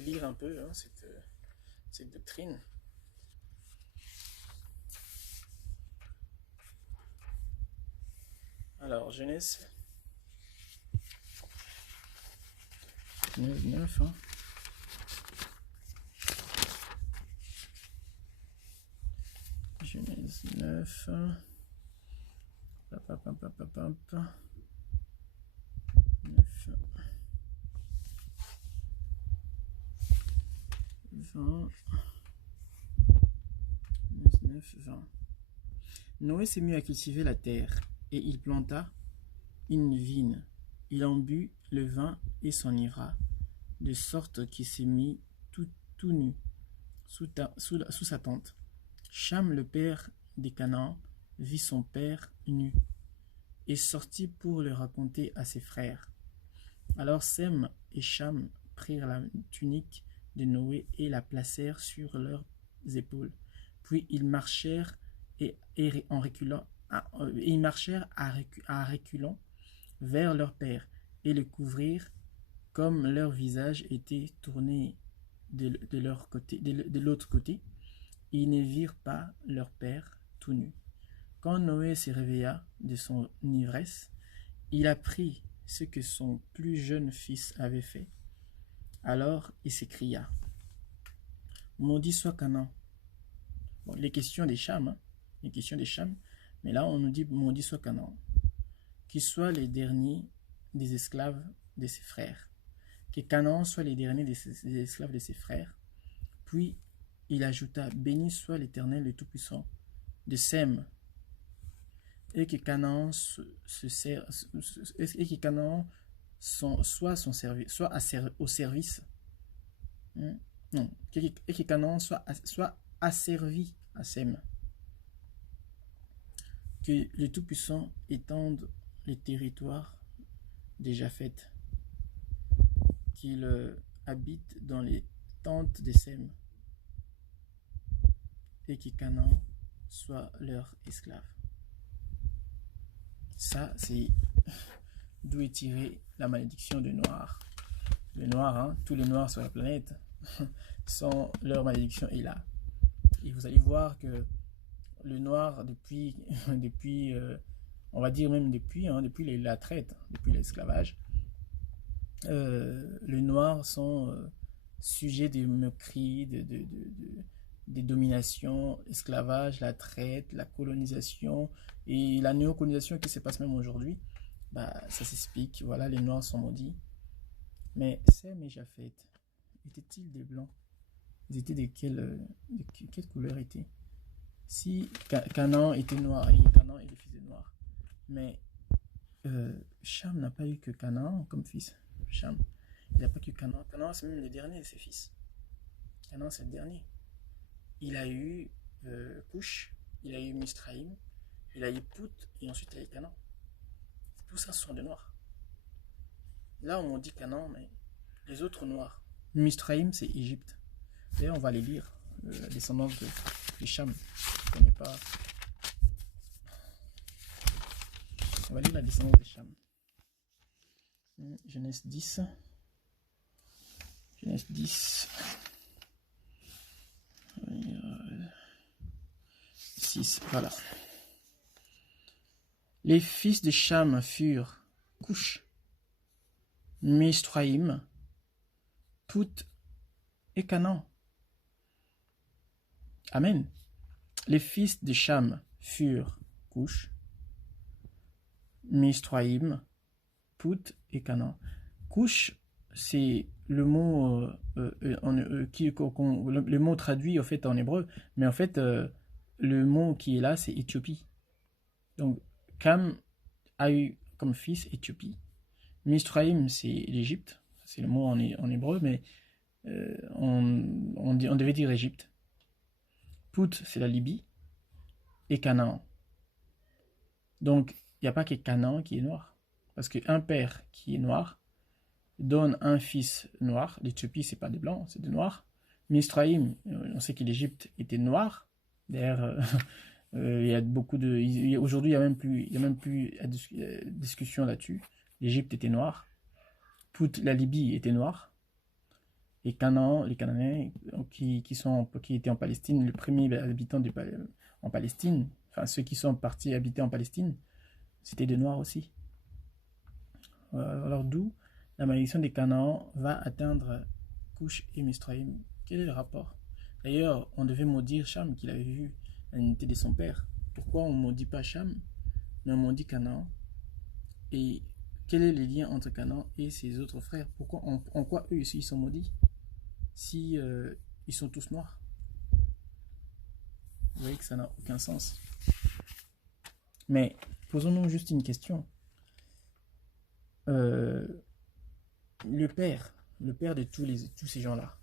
lire un peu hein, cette doctrine. Alors, Genèse 9, hein. Genèse 9. Hop, hop, hop, hop, hop, hop. 9. 20. 9, 20. Noé s'est mis à cultiver la terre, et il planta une vigne. Il en but le vin et s'enivra, de sorte qu'il s'est mis tout nu sous sa tente. Cham, le père des Canaan, vit son père nu, et sortit pour le raconter à ses frères. Alors Sem et Cham prirent la tunique de Noé et la placèrent sur leurs épaules. Puis ils marchèrent en reculant, ils marchèrent à reculons vers leur père et le couvrirent comme leur visage était tourné de l'autre côté. Ils ne virent pas leur père tout nu. Quand Noé se réveilla de son ivresse, il apprit ce que son plus jeune fils avait fait. Alors il s'écria: Maudit soit Canaan. Bon, les questions des Cham, hein, les questions des Cham, mais là on nous dit maudit soit Canaan. Qu'il soit les derniers des esclaves de ses frères. Que Canaan soit les derniers des esclaves de ses frères. Puis il ajouta: Béni soit l'Éternel le Tout-Puissant de Sem, et que Canaan soit au service. Non, et que Canaan soit asservi à Sem. Que le Tout-Puissant étende les territoires déjà faits, qu'il habite dans les tentes de Sem, et que Canaan soit leur esclave. Ça, c'est d'où est tirée la malédiction de Noir. Le Noir, hein, tous les Noirs sur la planète, leur malédiction est là. Et vous allez voir que le Noir, depuis on va dire même depuis la traite, depuis l'esclavage, les Noirs sont sujets des moqueries, des dominations, l'esclavage, la traite, la colonisation et la néocolonisation qui se passe même aujourd'hui. Bah, ça s'explique. Voilà, les Noirs sont maudits. Mais Sem et Japheth, étaient-ils des Blancs? Ils étaient de quelle couleur étaient? Si Canaan était noir, et Canaan est le fils de Noir. Mais Cham n'a pas eu que Canaan comme fils. Cham, il n'a pas que Canaan. Canaan, c'est même le dernier de ses fils. Canaan, c'est le dernier. Il a eu Cush, il a eu Misraïm, il a eu Pout, et ensuite il a eu Canaan. Tout ça, ce sont des Noirs. Là, on dit Canaan, mais les autres Noirs. Misraïm, c'est Égypte. D'ailleurs, on va les lire, la descendance de Cham. Je ne connais pas. On va lire la descendance de Cham. Genèse 10. Genèse 10. 6. Voilà. Les fils de Cham furent Cush, Misraïm, Pout et Canaan. Amen. Les fils de Cham furent Cush, Misraïm, Pout et Canaan. Cush, c'est le mot le mot traduit en fait en hébreu, mais en fait le mot qui est là c'est Éthiopie. Donc Cam a eu comme fils Éthiopie. Misraïm, c'est l'Égypte, c'est le mot en hébreu, mais on devait dire Égypte. Pout, c'est la Libye, et Canaan. Donc, il n'y a pas que Canaan qui est noir, parce qu'un père qui est noir donne un fils noir. L'Éthiopie, c'est pas des blancs, c'est des noirs. Misraïm, on sait que l'Égypte était noire. D'ailleurs, il y a beaucoup de. Aujourd'hui, il y a même plus de discussion là-dessus. L'Égypte était noire. Toute la Libye était noire. Et Canaan, les Cananéens qui étaient en Palestine, le premier habitant en Palestine, enfin ceux qui sont partis habiter en Palestine, c'était des Noirs aussi. Alors d'où la malédiction des Canaan va atteindre Couche et Misraïm. Quel est le rapport? D'ailleurs, on devait maudire Cham, qu'il avait vu la dignité de son père. Pourquoi on ne maudit pas Cham, mais on maudit Canaan? Et quel est le lien entre Canaan et ses autres frères? En quoi eux aussi ils sont maudits si ils sont tous noirs? Vous voyez que ça n'a aucun sens. Mais posons-nous juste une question. Le père de tous ces gens-là,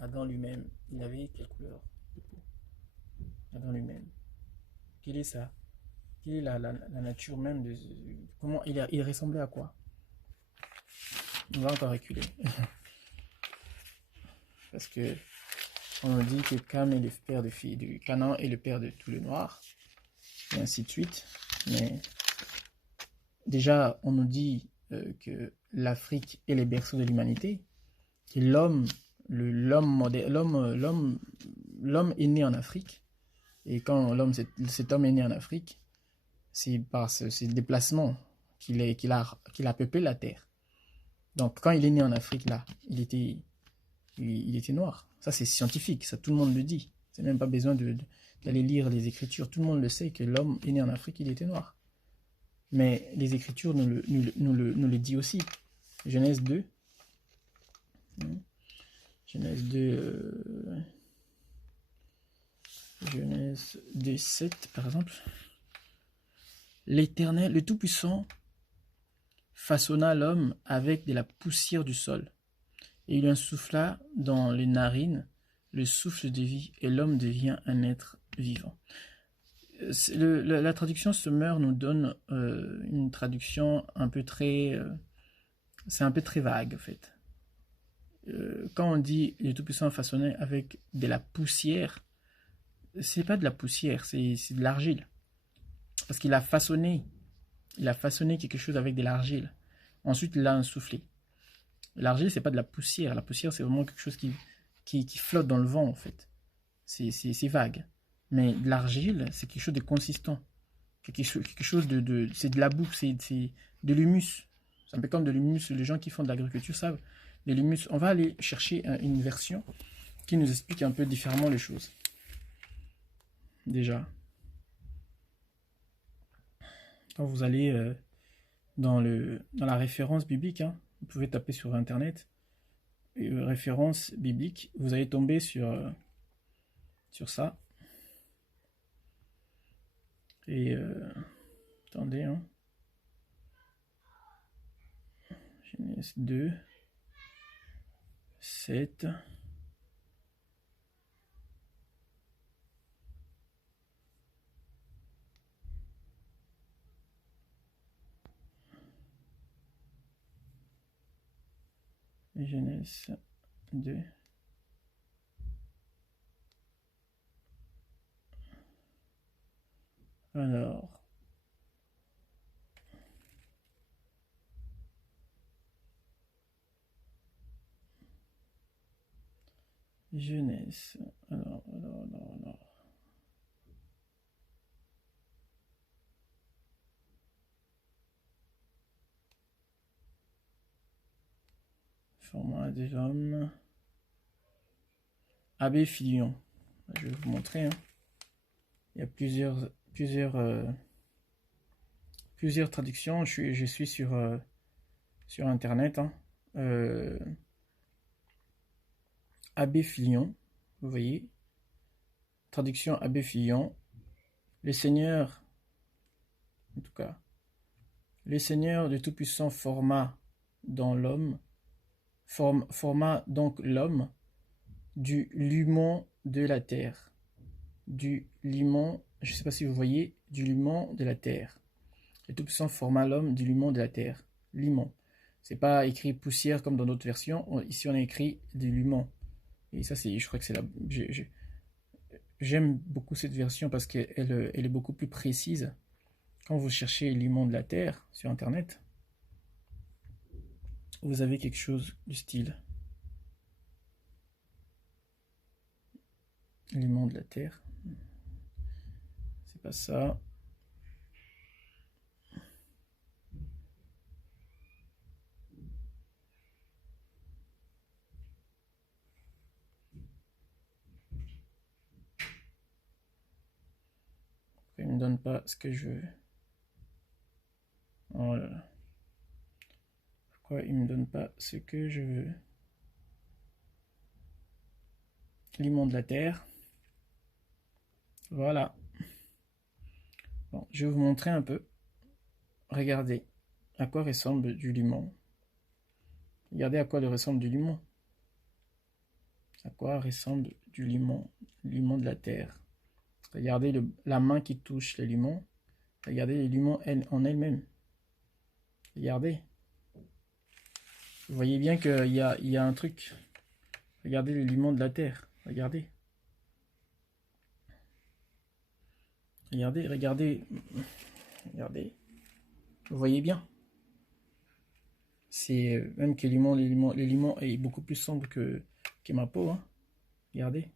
Adam lui-même, il avait quelle couleur de peau? Adam lui-même. Quelle est ça? Quelle est la nature même de... Comment il ressemblait à quoi? On va encore reculer. Parce que on nous dit que Cam est le père de Canaan est le père de tout le noir, et ainsi de suite. Mais déjà, on nous dit que l'Afrique est le berceau de l'humanité, que l'homme est né en Afrique, et quand cet homme est né en Afrique, c'est par ce déplacement qu'il a peuplé la terre. Donc quand il est né en Afrique là, il était noir. Ça c'est scientifique, ça tout le monde le dit. C'est même pas besoin d'aller lire les Écritures. Tout le monde le sait que l'homme est né en Afrique, il était noir. Mais les Écritures nous le dit aussi. Genèse 2. Genèse 2. Genèse 2, 7 par exemple. L'Éternel, le Tout-Puissant, façonna l'homme avec de la poussière du sol. Et il lui insouffla dans les narines le souffle de vie, et l'homme devient un être vivant. La traduction Sommer nous donne une traduction un peu très... c'est un peu très vague en fait. Quand on dit le Tout-Puissant façonné avec de la poussière, c'est pas de la poussière, c'est de l'argile. Parce qu'il a façonné quelque chose avec de l'argile. Ensuite, il l'a insoufflé. L'argile, c'est pas de la poussière. La poussière, c'est vraiment quelque chose qui flotte dans le vent, en fait. C'est vague. Mais l'argile, c'est quelque chose de consistant. Quelque chose c'est de la boue, c'est de l'humus. C'est un peu comme de l'humus. Les gens qui font de l'agriculture savent. De l'humus. On va aller chercher une version qui nous explique un peu différemment les choses. Déjà. Quand vous allez dans la référence biblique, hein, vous pouvez taper sur internet référence biblique, vous allez tomber sur ça. Et attendez, hein. Genèse 2, 7. Genèse 2. Alors, Genèse. Alors. Format des hommes. Abbé Filion. Je vais vous montrer. Hein. Il y a plusieurs traductions. Je suis sur internet. Hein. Abbé Filion. Vous voyez. Traduction Abbé Filion. Le Seigneur. En tout cas. Le Seigneur du Tout-Puissant forma donc l'homme du limon de la terre. Du limon, je ne sais pas si vous voyez, du limon de la terre. Le Tout-Puissant forma l'homme du limon de la terre. Limon. C'est pas écrit poussière comme dans d'autres versions. Ici, on a écrit du limon. Et ça, je crois que c'est j'aime beaucoup cette version parce qu'elle est beaucoup plus précise. Quand vous cherchez limon de la terre sur Internet, vous avez quelque chose du style. Limon de la terre. C'est pas ça. Il me donne pas ce que je veux. Oh là là. Pourquoi il me donne pas ce que je veux? Limon de la terre. Voilà. Bon, je vais vous montrer un peu. Regardez à quoi ressemble du limon. Regardez à quoi ressemble du limon. À quoi ressemble du limon? Limon de la terre. Regardez la main qui touche le limon. Regardez le limon en elle-même. Regardez. Vous voyez bien qu'il y a un truc. Regardez le limon de la terre. Regardez. Regardez, regardez. Regardez. Vous voyez bien. C'est même que le limon est beaucoup plus sombre que ma peau. Hein. Regardez.